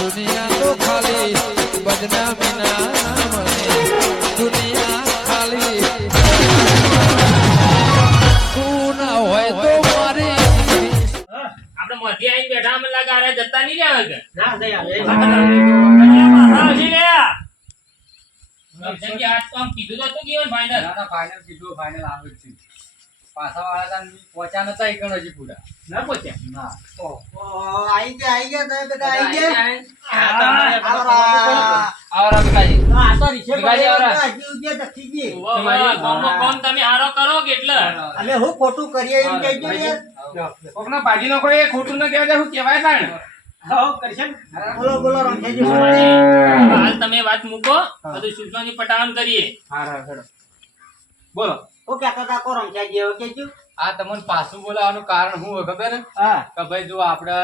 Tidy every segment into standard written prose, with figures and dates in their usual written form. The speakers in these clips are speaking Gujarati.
દુનિયા તો ખાલી બદનામી ના નામને દુનિયા ખાલી તું ના હોય તો મારી આપણે મોઢી આવીને બેઠા મને લાગે આરે જતા નહીં રહ્યા કે ના દઈ આવે આજ તો આમ કીધું તો તું કેવું ફાઇનલ ફાઇનલ કીધું ફાઇનલ આવે જ છે પાછા વાળા તા પહોંચ્યા નતા એકણ હજી પૂરા ના પહોંચ્યા ના આઈ ગયા તમે બધા આઈ ગયા આવરા બકાજી આ તો રીસે ભીખાજી આવરા. હજી ઉજે દખીજી કોમ તમે હારો કરો કે એટલે અમે હું ખોટું કરીએ એમ કહેજો યાર કોકના ભાજી નો કોઈ ખોટું ન કહેવાય હું કહેવાય તાણ બોલો બોલો રમજાજી હાલ તમે વાત મૂકો બધું સૂચનાની પટાવન કરીએ બોલો હું કહેતા હતા કો રમજાજી હવે કહેજો આ તમને પાછું બોલાવવાનું કારણ શું હોય ખબર હે? હા કે ભાઈ જો આપણે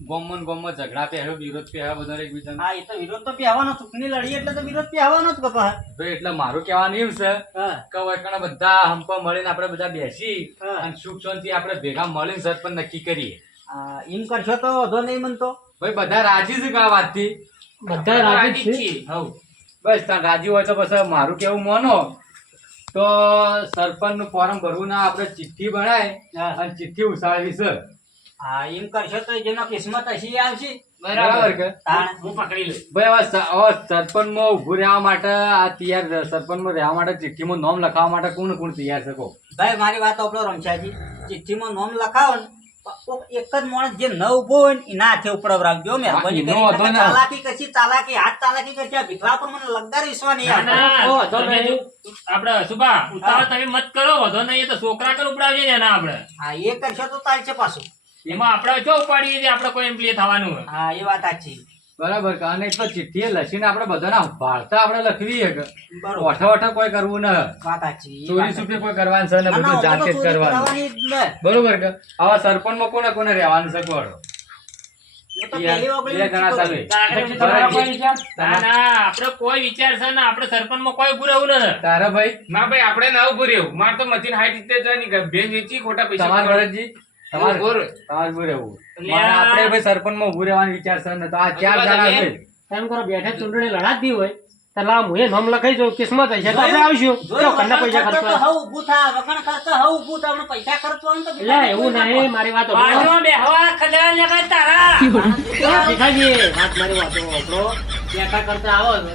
ગોમમાં ઝઘડા પહેર્યો વિરોધ પહેર્યો બધા એકબીજાને હા એ તો વિરોધ તો પહેવાનો ચૂંટણી લડી એટલે તો વિરોધ પહેવાનો જ કપા ભાઈ એટલે મારું કહેવાનું એવું છે હા કે વૈકણા બધા હંપા મળીને આપણે બધા બેસી હા. અને સુખ શાંતિ આપણે ભેગા મળીને સરપંચ નક્કી કરીએ એમ કરશો તો વધો નહીં મનતો ભાઈ બધા રાજી છે કે આ વાતથી બધા રાજી જ છીએ. હવ બસ તાર રાજી હોય તો પછી મારું કેવું માનો તો સરપંચ નું ફોર્મ ભરવું ના આપણે ચિઠ્ઠી બનાય હા. અને ચિઠ્ઠી ઉસાળવી છે હા એમ કરશો તો જેનો કિસ્મત હશે આવશે બરાબર કે તાણ હું પકડી લઉં ભાઈ હવે સરપંચ માં ઉભું રહેવા માટે આ તૈયાર સરપંચ માં રહેવા માટે ચિઠ્ઠીમાં નામ લખાવવા માટે કોણ કોણ તૈયાર છે કહો ભાઈ મારી વાત આપણો રમશાજી ચિઠ્ઠીમાં નામ લખાવો ને કોક એક જ માણસ જે ન ઉભો હોય ને એના હાથે ઉપડવરાવજો મહેરબાની એનો કરીને. વાંધો ના. ચાલાકી કશી ચાલાકી હાથ ચાલાકી કરશે આ ભીખલા પર મને લગદાર વિશ્વાસ નહીં ના, આવતો. ના, તમે જો આપણે સુભા ઉતાવળ તમે મત કરો વધો નહીં એ તો છોકરા કર ઉપડાવજે ને એના આપણે હા એ કરશો તો ચાલશે પાછું એમાં આપણે જો ઉપાડીએ છીએ આપણે કોઈ એમ પ્લે થવાનું હોય હા એ વાત સાચી બરાબર કે અને એટલે ચિઠ્ઠી લખીને આપણે બધાના ભારતા આપણે લખવી છે કે બરોબર ઓઠો ઓઠો કોઈ કરવું ન વાત સાચી એ ચોરી વાત છૂપી સાચી. કોઈ કરવાનું છે ને ના, ના, બધું અમે જાતે તો જ ચોરી કરવાનું કરવાની જ ને. બરોબર કે આવા સરપંચ માં કોને કોને રહેવાનું છે કોડો એ તો પહેલી ઓગળી બે જણા ચાલે. ના ના આપણે કોઈ વિચાર છે ને આપણે સરપંચમાં કોઈ ઉભું રહેવું નથી તારા ભાઈ ના ભાઈ આપણે ના ઉભું રહેવું મારે તો મતીન હાઈટ રીતે જ નહીં કે બેન વેચી ખોટા પૈસા તમાર ભરતજી તમારે ઉભું રહે. તમારે ઉભું રહેવું એટલે મારે આ- આપણે ભાઈ સરપંચ માં ઉભું રહેવાનો વિચાર છે ને તો આ ચાર જણા છે એમ કરો બેઠા ચૂંટણી લડાતી હોય તો લાવ હું એ નામ લખાઈ જાઉં કિસ્મત હશે તો આપણે આવશું જોયું, તો કરના પૈસા વગણ ખર્ચો તો ખર્ચવા હવ ઊભું થાય, વગણ ખર્ચો હવ ઊભું થાય, આપણે પૈસા ખર્ચવાનું તો એટલે એવું નહીં મારી વાત સાંભળો. બાજુમાં બેહવા ખદડા લગાડ તારા ભીખાજી, વાત મારી વાતો સાંભળો. બેઠા કરતા આવો છો.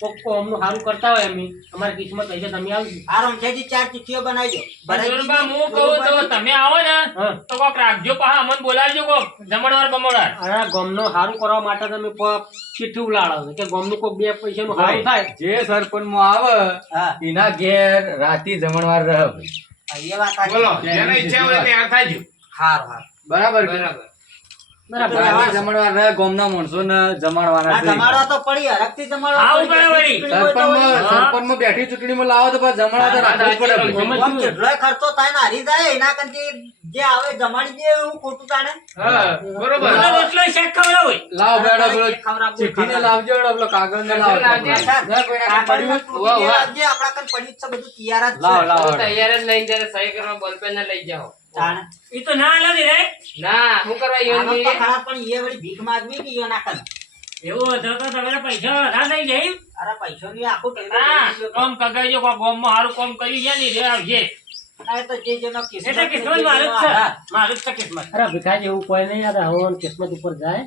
કોક કોમનું સારું કરતા હોય એમ અમારી કિસ્મત હશે તમે આવજો આ રમજાજી ચાર ચિઠ્ઠીઓ બનાવી દો. બરોબર, હું કહું તો તમે આવો ને હા. તો કોક રાખજો પાછા અમને બોલાવજો કોક જમણવાર બમણવાર અરે ગામનું સારું કરવા માટે તમે કોક ચિઠ્ઠી ઉલાડો છો કે ગામનું કોક બે પૈસાનું સારું થાય જે સરપંચ માં આવે હા એના ઘેર રાતી જમણવાર રહે ભાઈ. હા, એ વાત સાચી. બોલો જેને ઈચ્છા હોય તૈયાર થાયજો હારું, હારું. બરાબર કે? બરાબર બરાબર રાતે જમણવાર રહે ગામના માણસો ને જમણવાના આ છે. જમાડો તો પડી, હરખથી જમાડો આવું પડી. કરે વળી. સરપંચમાં બેઠી ચૂંટણીમાં લાવો તો પાછા જમણવાર તો રાખવું જ પડે ભાઈ. ગામમાં આમ કેટલોય ખર્ચો થાય ને હારી જાય એના કરતી જે આવે જમાડી દે એવું ખોટું તાણે હા બરોબર બોલો, રોટલો શેક ખવડાવો. લાવો બેડા પેલો એ ખવડાવવું, ચિઠ્ઠીને ખવડાવવું. લાવજો બેડા પેલો કાગળને લાવો. લાવજે. ના, કોઈને કાંઈ પડ્યું હોય? કાગળમાં તૂટી દેવા જે આપણા કન પડ્યું જ છે બધું તૈયાર જ છે. લાવો લાવો તૈયાર જ લઈને જયારે સહી કરવા બોલપેન ને લઈ જાઓ તાણે. ઈ તો ના લાગે રે ના હું કરવા આનો તો ખરાબ પણ એ વળી ભીખ માંગવી કે યો ના કન. એવું હતો તો તમારા પૈસા ના થઈ જાય અરે પૈસોની આખું હા ટેબલ કોમ કગાઈજો કોક ગામમાં સારું કોમ કર્યું છે ને રે આવજે આ તો જે જેનો કિસ્મત એટલે ને કિસ્મત જે મારું જ જેનો છે આધાર. મારું જ છે કિસ્મત અરે ભીખાજી એવું કોઈ નહીં યાર હવન કિસ્મત ઉપર જાય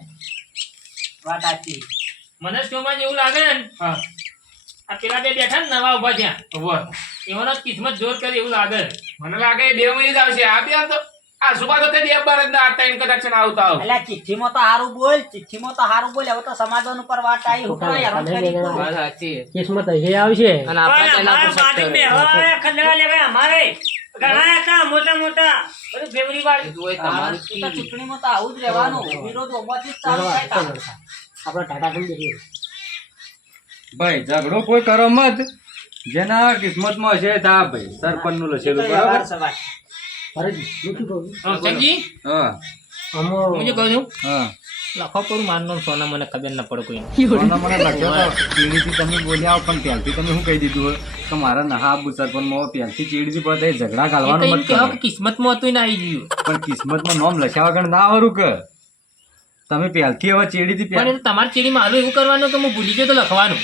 વાત સાચી. મને શોમાં જેવું લાગે ને હા આ પેલા બે બેઠા ને નવા ઉભા ત્યાં ઉભો. એવાનો જ કિસ્મત જોર કરે એવું લાગે મને લાગે એ 2 મહિને જ આવશે આ બે તો આ સુબા તો તે 2 બાર જ ના આ ત્રણ કદાચ ને આવતા આવ એટલે ચિઠ્ઠીમાં તો હારું બોલ, ચિઠ્ઠીમાં તો હારું બોલ. હવે તો સમાધાન ઉપર વાત આવી. હું કરવા હેરાન કરી તું? સાચી કિસ્મત હશે આવશે પણ અમારા બાજુ બેહવા વાળા ખંડવા લેવા અમારે ઘણા હતા મોટા મોટા બધું ફેમિલી વાળું હા, એ તો ચૂંટણીમાં તો આવું જ રહેવાનું. વિરોધ ઓમાંથી જ ચાલુ થાય તાણે. આપણે ટાટા કરી દઈએ ભાઈ ઝઘડો કોઈ કરો મત જેના કિસ્મતમાં હશે તા ભાઈ સરપંચ નું એ તો લખેલું વ્યવહાર બરાબર છે વાત. ફરજી હું શું કહું સંજી હા અમો હું જે કહું છું હા લખો કરું મારનો સોના મને ખબર ના પડે કોઈ મને લખ્યો તો ચીડીથી તમે બોલ્યા આવો પણ ત્યારથી તમે શું કહી દીધું હોય કે મારા નહા આબુ સરપંચમાં ત્યારથી ચીડીથી પડે ઝઘડા ઘાલવાનું મત કરો. કિસ્મત માં હતું ને આવી ગયું પણ કિસ્મતમાં નામ લખ્યા વગર ના આવરું કે તમે પહેલથી હવે ચેડીથી પણ એ તો તમારી ચીડીમાં હાલું એવું કરવાનું કે હું ભૂલી ગયો તો લખવાનું.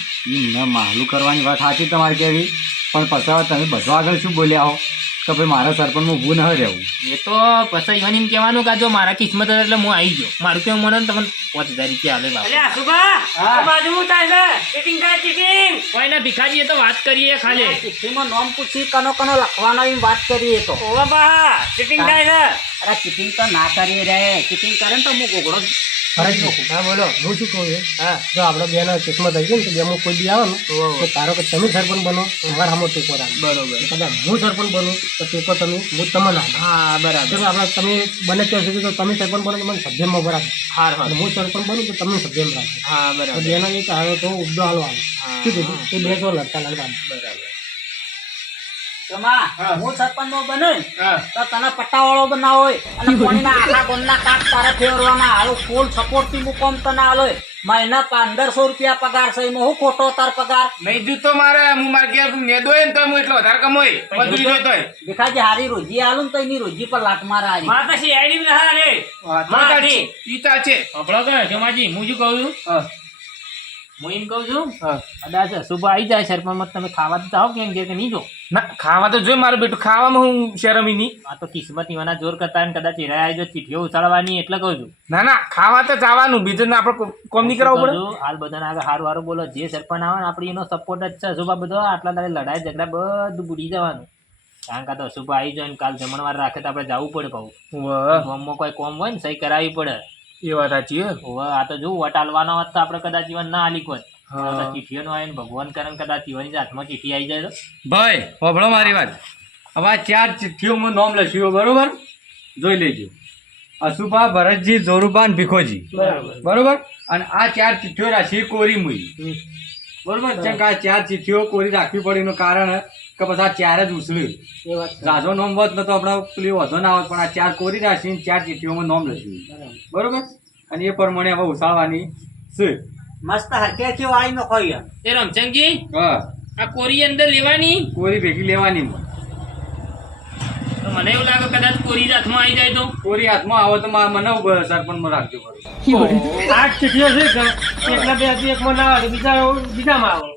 માલું કરવાની વાત સાચી તમારી કેવી, પણ પછી હવે તમે બધો આગળ શું બોલ્યા હો કે ભાઈ મારા સરપંચમાં ઊભું ન રહેવું. એ તો પછી ઈવન એમ કહેવાનું કે આ જો મારા કિસ્મત હતી એટલે હું આવી ગયો. મારું કેવું મને તમને 5000 રૂપિયા હાલે બાપુ. અલે આસુભા, આ બાજુ હું થાય છે? ચીટિંગ થાય, ચીટિંગ. કોઈ ના ભીખાજી એ તો વાત કરીએ ખાલી. ચિઠ્ઠીમાં નામ પૂછી કનો કનો લખવાનો એમ વાત કરીએ તો. ઓવા બા, ચીટિંગ થાય છે. અરે ચીટિંગ તો ના કરી રે, ચીટિંગ કરે ને તો હું ગોગડો હા બોલો, હું શું કહું છું? હા, જો આપણે બેના કિસ્મત આવી ગઈ ને તો બેમાં કોઈ બી આવે ને તો ધારો કે તમે સરપંચ બનો, અમારા સામે ટેકો રાખો. બરોબર. કદાચ હું સરપંચ બનું તો ટેકો તમે હું તમને આપું. હા બરાબર. આપણે તમે બને ત્યાં સુધી તો તમે સરપંચ બનો તો મને સભ્યમાં બરાબર. હા હા. હું સરપંચ બનું તો તમે સભ્યમાં રાખો. હા બરાબર. બેનો એક આવે તો ઉદ્દો હાલો આવે. શું કીધું? એ બે તો લડતા લડતા. બરાબર. હું સરપંચ નો બને તો તને પટ્ટાવાળો બનાવો અને કોણીના આખા ગોમના કાપ તારે ફેરવાના હાલો ફૂલ સપોર્ટ થી મુકોમ તને હાલો મહિના 1500 રૂપિયા પગાર છે એમાં હું ખોટો તાર પગાર નહીં જૂતો મારે હું મારે ઘેર નેદો હોય ને તો હું એટલો વધારે કમોય મજૂરી જોતો હોય. દેખાજી હારી રોજી આલું ને તો એની રોજી પર લાટ મારા હારી મારે પછી આઈડી ના રે. મારી. ઈ તો છે. આપણો કે જમાજી હું શું કહું છું? હું એમ કહું છું કદાચ શુભ આવી જાય સરપંચમાં તમે ખાવા તો જાઓ કેમ કે નહીં જો ના ખાવા તો જોઈ મારું બેટું, ખાવામાં હું શરમી નહીં. આ તો કિસ્મત ઈવાના જોર કરતા ને કદાચ હીરા આવી જાય ચીઠીઓ ઉછાળવાની એટલે કહું છું. ના ના ખાવા તો જવાનું, બીજું આપણે કોમ નહીં કરાવવું પડે. કહું છું, હાલ બધાને આગળ હારું હારું બોલો, જે સરપંચ આવે ને આપણી એનો સપોર્ટ જ છે. શુભા બધો આટલા તારે લડાઈ ઝઘડા બધું ભૂલી જવાનું. કારણ કે આ તો શુભ આવી જાય ને કાલ જમણવાર રાખે તો આપણે જવું પડે કહું. ગામમાં કોઈ કોમ હોય ને સહી કરાવવી પડે. એ વાત સાચી. આ તો જો વટ હાલવાનો હોત તો આપણે કદાચ જીવન ના હાલી હોત. ચીઠીઓ નો આવે ને ભગવાન કરે ને કદાચ જીવનની હાથમાં ચીઠી આવી જાય તો ભાઈ સાંભળો મારી વાત. હવે આ 4 ચિઠ્ઠીઓમાં નામ લખ્યું બરોબર, જોઈ લેજો. અશુભા, ભરતજી, જોરુબા ને ભીખોજી. બરોબર. અને આ 4 ચિઠ્ઠીઓ રાખી કોરી મુઈ. બરોબર. કેમ કે આ 4 ચિઠ્ઠીઓ કોરી રાખવી પડી એનું કારણ કે પછી આ 4 જ ઉછળ્યું. રાજો નામ હોત ને તો આપણે પેલી વધો ના હોત, પણ આ 4 કોરી રાખીને 4 ચિઠ્ઠીઓમાં નામ લખ્યું. બરોબર. અને એ પ્રમાણે હવે ઉછાળવાની છે. મસ્ત હરખે વાળી નો ખોઈ એ રમચંદજી હા, આ કોરી અંદર લેવાની કોરી ભેગી લેવાની. તો મને એવું લાગે કદાચ કોરી હાથમાં આવી જાય તો કોરી હાથમાં આવે તો મને સરપંચમાં રાખજો પડે. 8 ચીઠીઓ છે એકના બે હતી, એકમાં ના આવે બીજામાં આવે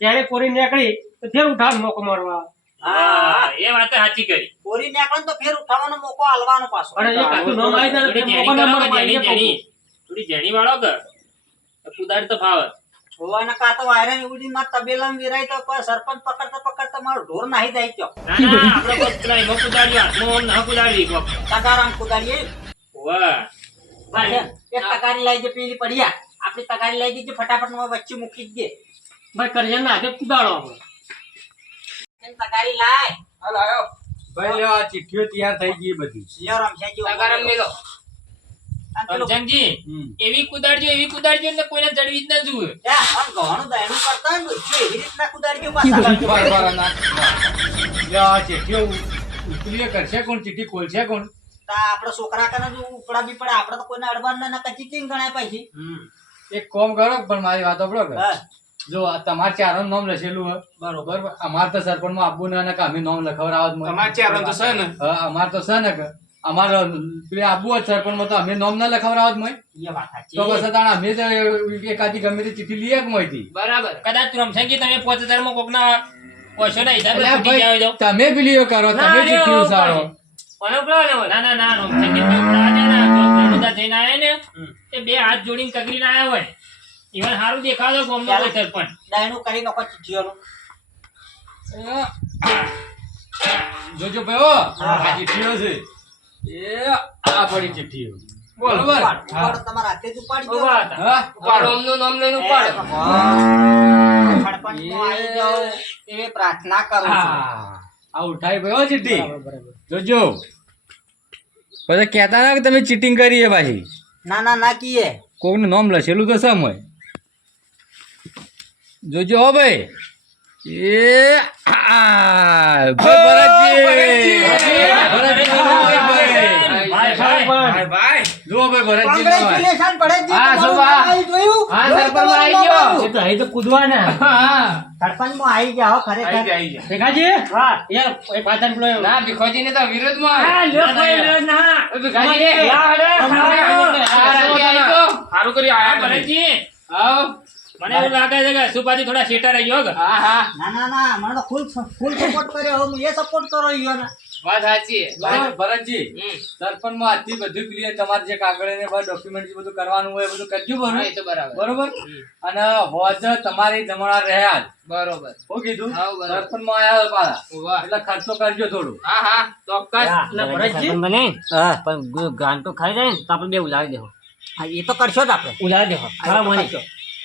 ત્યારે કોરી નીકળી તો ફેર ઉઠાવ મોકો મારવા. હા એ વાત સાચી કરી. કોરી નીકળે તો ફેર ઉઠાવવાનો મોકો હાલવાનો પાછો. અને એક આખું નામ આવી જાય તો મોકો ના મારવા. થોડી જેણી વાળો કે કુદાડ તો ફાવે. હોવાના કા તો વાયરન ઉડી માં તબેલામાં વિરાય તો કોઈ સરપંચ પકડતા પકડતા મારો ઢોર નાહી જાય છો. ના ના આપણે કોઈ પેલા એમાં કુદાડ્યો હાથમાં ના કુદાડી કોક. તગારામ કુદાડીએ વાહ એક તગારી લઈ જે પેલી પડ્યા આપણી તગારી લઈ દીધી ફટાફટ માં વચ્ચે મૂકી જ દે. ભાઈ કરજે ના કે કુદાડો આપણે. એમ તગારી લાય. હાલ આવ્યો. ભાઈ લ્યો, આ ચિઠ્ઠીઓ તૈયાર થઈ ગઈ બધી. લ્યો રમશાજી તગારમ મેલો. રમચંદજી એવી કુદાડજો એટલે કોઈને જડવી જ ના જુએ. ઘણું દયણું કરતા હોય ને એવી રીતના કુદાડજો પાછા. લ્યો, આ ચિઠ્ઠીઓ ઉકલીએ કરશે કોણ? ચિઠ્ઠી ખોલશે કોણ? આપડે છોકરા કને જો ઉપડા બી પડે આપડે તો કોઈને અડવાના ના કચી ચીંગ ગણાય પછી. એક કોમ કરો પણ મારી વાત સાંભળો કે હા. જો આ તમારે 4 નામ લખેલું હોય બરોબર, અમારે તો સરપંચમાં આપવું ના કે અમે નામ લખવડાવત મળે. તમારે 4 તો છે ને. હા, અમારે તો છે ને કે અમારે પેલી આપવું હોય સરપંચમાં તો અમે નામ ના લખવડાવત મળે. એ વાત સાચી. તો પછી તાણ અમે તો એકાદી ગમે તે ચિઠ્ઠી લઈએ કે મળતી. બરાબર. કદાચ રમશંકી તમે 5000 માં કોકના પૈસાના હિસાબે અલ્યા ફૂટી ગયા હોય તો તમે પેલી કરો, તમે ચિઠ્ઠી ઉસારો. ના રમશંકી બધા જઈને આયા ને તે બે હાથ જોડીને કગરીને આયા હોય ઈવન સારું દેખાતો ગામનો કોઈ સરપંચ. દયણું કરી નાખો ચીઠીઓનું. જોજો ભાઈ હો, આ ચિઠ્ઠીઓ છે એ આ પડી ચિઠ્ઠીઓ. બરોબર. ઉપાડો તમારા હાથે જ ઉપાડી દો. હા, ઉપાડો. ઓમનું નામ લઈને ઉપાડો. સરપંચમાં આવી જાઓ એવી પ્રાર્થના કરું છું. આ ઉઠાઈ ભાઈ ચિઠ્ઠી જોજો. પછી કહેતા ના કે તમે ચીટિંગ કરી છે પાછી. ના કીએ કોકનું નામ લખેલું તો સમ હોય. જોજો હો ભાઈ. એ ભાઈ જુઓ ભાઈ ભરતજી કોંગ્રેચ્યુલેશન ભરતજી, હા, તમારું શોભા. નામ આવી જોયું? હા, જોયું સરપંચમાં તમારું આવી નામ ગયો. આવ્યું? એ તો અહીં તો કૂદવાના. સરપંચમાં આવી જાઓ ખરેખર. આવી જા. દેખાજી હા યાર એ પાછળ પેલો ના ભીખોજી ને તો વિરોધમાં. હા લ્યો કોઈ ના ભીખાજી, લા હડે આ રાતે આવી ગયો. સારું કર્યું આયા તમે. ભરતજી, આવો. મને એવું લાગે છે કે સુપાજી થોડા શેટા રહી ગયો કે? હા હા ના મને તો ફૂલ સપોર્ટ કર્યો હું એ સપોર્ટ કરો ઈયો ને વાત સાચી બરાબર, ભરતજી સરપંચમાં આજથી બધું ક્લિયર, તમારે જે કાગળ ને ડોક્યુમેન્ટ બધું કરવાનું હોય એ બધું કરજો. હા, એ તો બરાબર. બરોબર. અને હોજ તમારી જમણા રહ્યા જ. બરોબર. શું કીધું? હા, બરાબર. સરપંચમાં આયા પાછા. વાહ. એટલે ખર્ચો કરજો થોડું. હા હા ચોક્કસ. એટલે ભરતજી હા, પણ ગાન તો ખાઈ જાય ને તો આપણે બે ઉલાવી દેવો. હા, એ તો કરશો જ આપણે ઉલાવી દેવો. હા, મને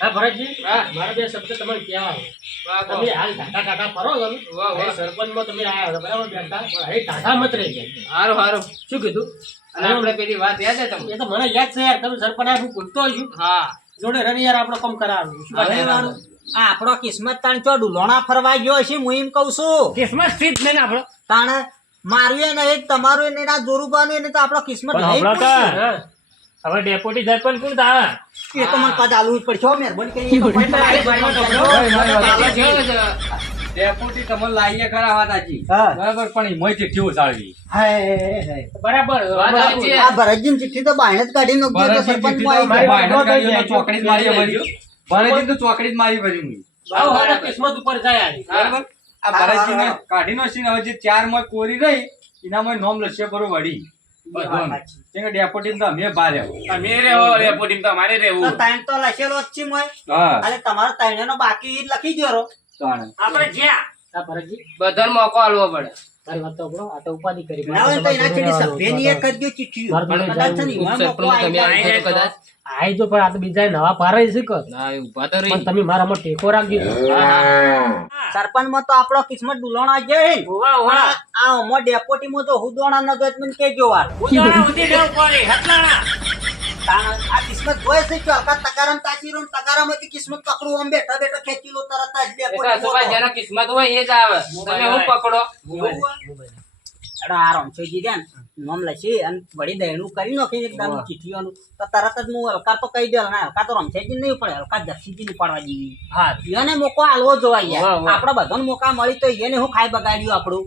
હા ભરતજી, હા. મારા બે શબ્દ તમને કહેવા છે. વાહ, વાહ. તમે હાલ ટાટા ફરો છો ને? વાહ, વાહ. એ સરપંચમાં તમે આયા છો, બરાબર બેઠા, પણ હવે ટાટા મત રહી ગયા. હારું હારું. શું કીધું? અને આપણે પેલી વાત યાદ છે તમને? એ તો મને યાદ છે યાર, તમે સરપંચ આ હું ભૂલતો છું. હા જોડે રવિ યાર આપણો કામ કરાવ્યું. શું વાત હવે છે? મારું આ આપણો કિસ્મત તાણ ચો ડુલોણા ફરવા ગયો છે હું એમ કહું છું કિસ્મત સ્થિત નહીં ને આપણો. તાણ મારું એ નહીં તમારું એ નહીં આ જોરુબાનું એ નહીં તો આપણો કિસ્મત પણ નહીં હમણાં તો પડશે. હા. હવે ડેપ્યુટી સરપંચ કોણ થાય? એ તો મને પદ આલવું જ પડશે હો, મહેરબાની કરીને એ તો પદ આલવું જ પડશે. ભાઈ, મારી વાત ચાલો સાચી. છે. ડેપ્યુટી તમને લાવીએ ખરા વાત સાચી. હા. બરાબર, પણ એમાંય ચિઠ્ઠી ઉછાળવી. બરાબર. વાત સાચી. આ ભરતજીની ચિઠ્ઠી તો બાયણે જ કાઢી નાખજો તો ભરતજી સરપંચમાં ચિઠ્ઠી આવી તો જાય. બાયણે જ કાઢી, ચોકડી જ મારી ભરી. ભરતજી તો ચોકડી જ મારી ભરી હું. આવો હાલો કિસ્મત ઉપર જાય આની. બરાબર. આ ભરતજીને કાઢી નો છે ને હવે જે 4 માં કોરી રહી એનામાં નોમ લશે બરો વડી બધું. કેમ કે ડેપ્યુટી તો અમે બારે. તમે રેહો રેપોટીમ તમારે તો રહેવું. તાણ તો લખેલો જ છે મોય. હા. અને તમારો તાણેનો બાકી ઈ જ લખી દો રો. તાણે. આપણે જ્યાં હા ભરતજી, બધાને મોકો આલવો પડે. તારી વાત તો સાંભળો, આ તો ઉપાધિ કરી. ના હોય તો એના છેડી સભ્યની એક કરજો ચિઠ્ઠી. મારે કદાચ છે ને એમાં મોકો આવી જાય. કદાચ આઈ જો પણ આ તો બીજા નવા પારે છે કે ના એ ઉભા તો પણ રહી. તમે મારામાં ટેકો રાખજો. સરપંચમાં તો આપણો કિસ્મત ડુલોણા જાય ને. ઉવા ઉવા. આ ઓમો ડેપોટીમાં તો હુદોણા ન ગત મને કેજો વાર. ઉતારા ઉધી દેવું પડે. હતલાણા. તાણ આ કિસ્મત જોઈ છે કે અકા તકારામ તાચીરો ને તકારામાંથી કિસ્મત પકડું આમ બેઠા બેઠા ખેંચી લો તરત જ એ તો ડેપોટી સુભાષ જેનો કિસ્મત હોય એ જ આવે. તમે હું પકડો. આ રમછોજી રહ્યા ને નોમ લખી અને વળી દહેણું કરી નાખી એકદમ ચીઠીઓનું તો તરત જ હું હલકા તો કહી દે ના હલકા તો રમછેજી નહીં પડે હલકા જક્ષીજી ની પાડવા જેવી. હા. એને મોકો આલવો જોવાય વાહ, યાર વાહ. આપડે બધાને મોકા મળી તો એને હું ખાઈ બગાડ્યું આપણું.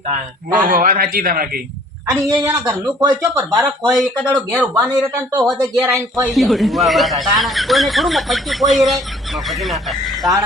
વાત સાચી તમે કહી. અને એ એના ઘરનું ખોય છો પર બારક ખોય એક દાડો ઘેર ઉભા નહીં રહેતા ને તો હોદે ઘેર આવીને ખોઈ જાય. તાણ કોઈને થોડું મફત ખોઈ રહે તાણ.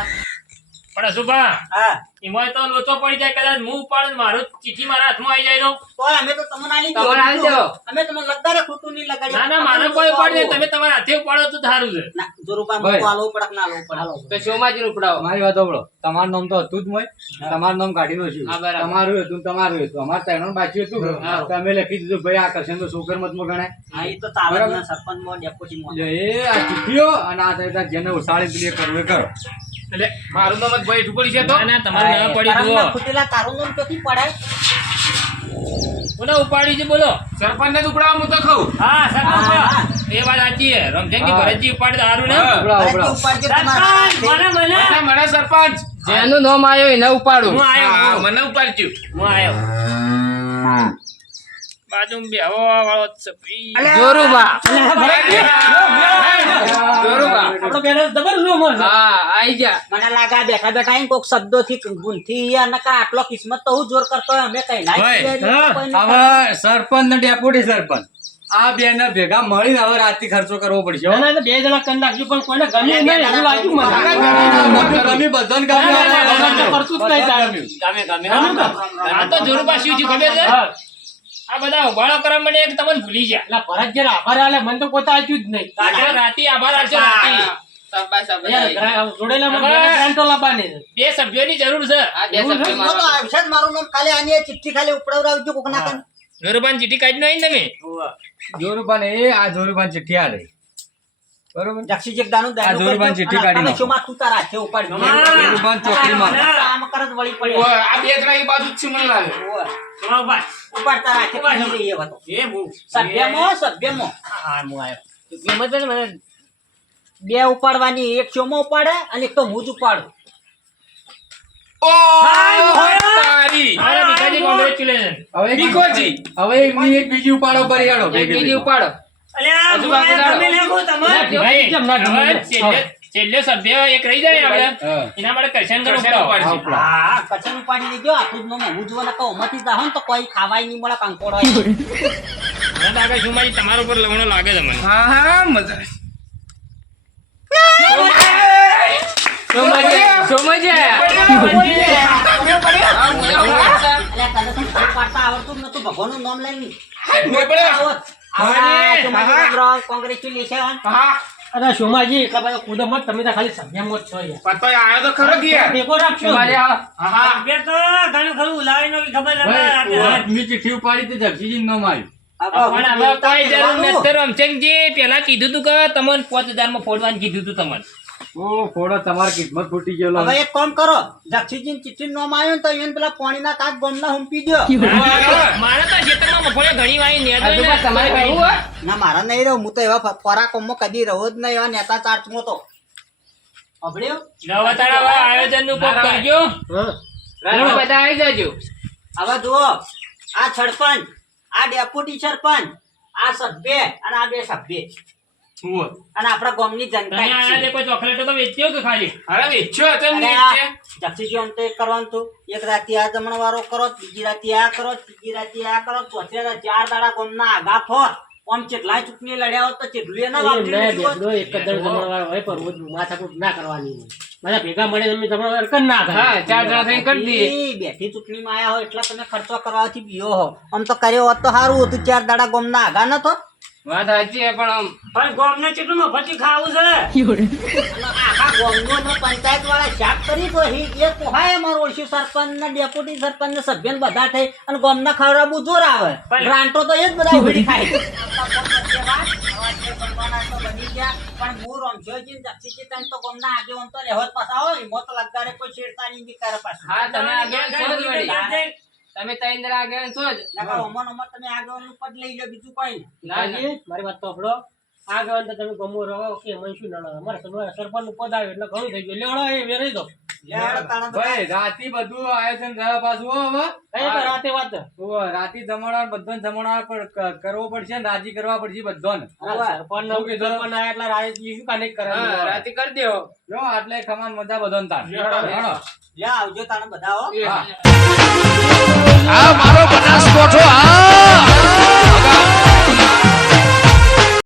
પણ સુભા હા એમાં તો લોચો પડી જાય કદાચ હું ઉપાડું ને મારું ચીઠી મારા હાથમાં આવી જાય તો. તો અમે તો તમને આલી તમારે આલી દો. દો. અમે તમને લગતા ખોટું નહીં લગાડી. ના ના મારે કોઈ ઉપાડી દે તમે તમારા હાથે ઉપાડો તો સારું છે. ના જો રૂપિયા ભાઈ. મોકો આલવો પડે કે ના આલવો પડે. તો શોમાંથી ઉપડાવો. મારી વાત સાંભળો. તમારું નામ તો હતું જ મોય. તમારું નામ કાઢી નો હા, બરાબર. તમારું હતું ને તમારું હતું. અમારે ત્રણ બાકી હતું. હા. તો અમે લખી દીધું ભાઈ આ કરશે તો છોકર મતમાં ગણાય. હા એ તો ચાલે જ બરાબર. ને સરપંચમાં ડેપ્યુટીમાં. એટલે એ આ ચીઠીઓ અને આ થાય જેને ઉછાળી પેલી એ કરવું એ કરો. એટલે મારું નામ જ ભાઈ ઢુકડી છે તો ના ના તમારે ના પડી તારામાં જુઓ. ફૂટેલા તારું નામ ક્યાંથી પડાય? કોને ઉપાડી છે બોલો? સરપંચને જ ઉપડાવો હું તો ખાઉં. હા સરપંચ. હા. એ વાત સાચી છે. રમઝાનજી હા. ભરતજી ઉપાડી તો સારું ને? હા. ઉપડાવો, અરે ઉપડાવો. તું ઉપાડજે તમારા સરપંચ, હાથે. મને એટલે મને સરપંચ જેનું નામ આવ્યો એને ઉપાડું. હું આયો. હા, મને ઉપાડજો. હું આયો. બાજુમાં બેહવા વાળો જ છે ભાઈ. જોરુબા. જોરુબા. આપણો બેનો જબર લો મન. હા આઈ જા. મને લાગે આ બેઠા બેઠા આઈને કોક શબ્દોથી ગુંથી યાર નકર આટલો કિસ્મત તો હું જોર કરતો હોય અમે કઈ ના ભાઈ, કીધું એટલે કોઈ નહીં હવે સરપંચ ને ડેપ્યુટી સરપંચ આ બે ને ભેગા મળીને હવે રાતથી ખર્ચો કરવો પડશે હો. ના, ના, તો બે જણા કરી નાખજો પણ કોઈને ગમ્યું નહીં એવું લાગ્યું મને. ગમી બધાને ગમ્યું. કરતું જ નહીં તારે. ગામે ગામે આ તો જોરુબા શિવજી ખબર છે હા. આ બધા ઉભાળો કરવા માટે એક તમને ભૂલી ગયા. એટલે ભરત જયારે આભાર આલે મને તો પોતા આપ્યું જ નહીં. આજે રાતે આભાર આપજો રાતે. શાબાશ, શાબાશ. યાર, જોડેલા મને હવે- ગ્રાન્ટો લાવવાની છે. બે સભ્યોની જરૂર છે. આ બે એવું સભ્યો તો મારો. આવશે જ મારું નામ ખાલી આની એ ચિઠ્ઠી ખાલી ઉપડાવરાવજો કોક ના કન. જોરુબાની ચીઠી કાઢી નાખી ને તમે. જોરુબાન એ આ જોરુબાન ચિઠ્ઠી આ રહી. બરોબર. જક્ષી જગદાનું આ દાયનું જોરબાન કરજો. ચિઠ્ઠી અને કાઢી તમે શું માં તું તારા હાથે ઉપાડજો. જોરુબાન ચોકડીમાં. આમ કરત વળી પડે. ઓય, આ બે જણા એ બાજુ જ છે મને લાગે. ઓય, તમારો ભાઈ. ઉપાડ તારા હાથે પાડી દઈએ હવે તો. એ હું. સભ્યમાં હા હું આયો. બે ઉપાડવાની એક ચોમો ઉપાડે અને એક તો હું જ ઉપાડું. ઓ હાય, તારી. મારા ભીખાજી congratulations. હવે ભીખોજી. હવે એક બીજી ઉપાડો કરી આડો એક ભેગી બીજી ભેગી. ઉપાડો. અલ્યા, હજુ હું બાકી આયા, તમે લાડો. લેખો તમારે. ભીખાજી કેમ ના હવે જમે? છેલ્લે સભ્ય એક રહી જાય આપણે હા. એના માટે કરશન કરવું કરશન પડે. ઉપાડશે. હા, ઉપડો. હા કચન ઉપાડી લેજો આટલું જ નોમ હું જોવાના કહો મથી જાહો ને તો કોઈ ખાવાય નહીં મળે કંકોડો મને લાગે છે મારી તમારા ઉપર લવણો લાગે છે મને. હા હા મજા. સમજ્યા અલ્યા, તને તો ફૂલ પાડતા આવડતું જ નતું. ભગવાનનું નામ લઈને આવત. આવડા સોમાજી રામ, congratulations. અરે સોમાજી એટલા બધા કૂદો મત, તમે તો ખાલી સભ્યામાં જ છો યાર. પતોય આવ્યો તો ખરો કે યાર. ટેકો રાખશો. તમારે આ બે તો ઘણું ખરું ઉલાવીને ખબર ભાઈ, નથી. મેં ચિઠ્ઠી ઉપાડી તે જગજીજીનું નામ આવ્યું. પણ હવે કોઈ જરૂર નથી રમચંગજી પેલા કીધું તું કે તમને 5000 માં ફોડવાનું કીધું તું તમને ઓ ફોડો, તમારી કિસ્મત ફૂટી ગયેલો. હવે એક કામ કરો, જક્ષીજીને ચિઠ્ઠીનું નામ આવ્યું ને તો એને પેલા પાણીના કાચ ગોમના હુંપી દો. મારે તો ખેતરમાં મફળે ઘણી વાઈ નેતો તમારે કહ્યું હોય ના, મારા નહીં રહું. હું તો એવા ફરા કોમમાં કદી રહો જ નહીં, એવા નેતા ચાર્જમાં તો. અભળ્યો? નવતારા આયોજન નું કોક કરજો રાત બધા આવી જજો. હવે જુઓ, આ સરપંચ, આ ડેપ્યુટી સરપંચ, આ સભ્ય અને આ બે સભ્ય અને આપણા ગામની જનતા તમે જ આયા છે. તે કોઈ ચોકલેટો તો વેચ્યો કે ખાલી અરે વેચ્યો હતો અને ને આ વેચ્યો. જક્ષીજી આમ તો એક કરવાનું હતું, એક રાતે આ જમણવારો કરો, બીજી રાતે આ કરો, ત્રીજી રાતે આ કરો, ચોથી રાતે 4 દાડા ગામના આગા ફોર. આમ કેટલાય ચૂંટણી લડ્યા હોત તો ચેટલું ના મેં વાપર્યું બેઠો એક જ દળ જમણવાર હોય પણ રોજ માથાકૂટ ના કરવાની હોય. બધા ભેગા મળે તમે જમણવાર કર ના થાય. હા 4 જણા થઈને કરી દઈએ ઈ બેઠી ચૂંટણીમાં આયા હો એટલે તમે ખર્ચો કરવાથી બીયો હો. આમ તો કર્યો હોત તો સારું હતું, 4 દાડા ગામના આગા નતો. વાત સાચી છે પણ આમ પણ ગોમને કેટલું મફતી ખાવું છે. અને આખા ગામનો પંચાયત વાળા શાક કરી તો એ કોહાય અમારો ઓળશી સરપંચ ને ડેપ્યુટી સરપંચ ને સભ્ય ને બધા થઈ અને ગામના ખવડાવવું જોર આવે. ગ્રાન્ટો તો એ જ બધા ઉભરી ખાય. પણ હું રમશોજી ને જક્ષીજી તને તો ગામના આગેવાન તો રહેવો જ પાછા હોય. મોત લગાડે કોઈ છેડતાની બી કરે પાછું. હા તમે આગળ છો જ વળી. તમે 3 જણા આગળ છો જ નકર ઓમન ઓમન તમે આગેવાનનું પદ લઈ લો, બીજું કોઈ નહીં. નાજી, મારી વાત તો સાંભળો. આ ગવન તો તમે ગમો રહો કે મનસુ નડો. અમારે સરપંચ નું પદ આવ્યું એટલે ઘણું થઈ ગયું. લેવડો એ વેરાઈ દો. લે હેડો તાણા બધા. ભાઈ રાતી બધું આયોજન રહ્યા પાછું હો હવે. કઈ તો રાતે વાત. રાતી જમણવાર બધાને જમણવાર પણ કરવો પડશે ને રાજી કરવા પડશે બધાને. સરપંચ નું સરપંચ આયા એટલે રાતે શું કાને કરે. હા રાતે કરી દેવો જો આટલે ખમાન મજા બધાને તાર. હેડો. લે આવજો તાણા બધા હો. હા. આ મારો બનાસકોઠો આ